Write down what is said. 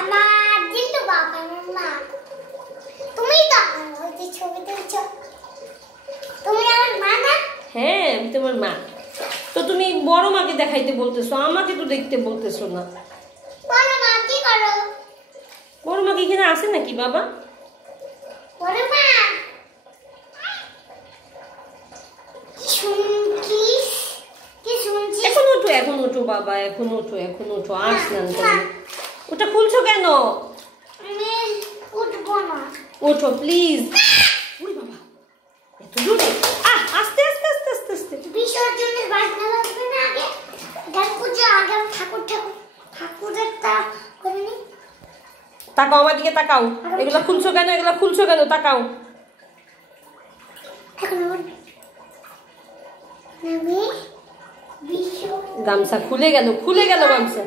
আমার জিন্টু বাবা মা তুমি তো ওই যে ছবি তুলছো তুমি আমার মা না? হ্যাঁ আমি তোমার মা। তো তুমি বড় মাকে দেখাইতে বলতেছো, আমাকে তো দেখতে বলতেছো না। বড় মা কি করো? বড় মা কি এখানে আসে নাকি বাবা? বড় মা এখন ওঠো বাবা, এখন ওঠো আসলাম তুমি। ওটা খুলছো কেন? আমি উঠবো না। ওঠো প্লিজ। ওরে বাবা এত জোরে, আস্তে আস্তে আস্তে আস্তে আস্তে। বিসর্জনের বাজনা বাজবে না আগে? দেখো যে আগে ঠাকুরেরটা করে নি। তাকাও আমার দিকে, তাকাও। এগুলা খুলছো কেন, এগুলা খুলছো কেন? তাকাও। গামছা খুলে গেল গামছা।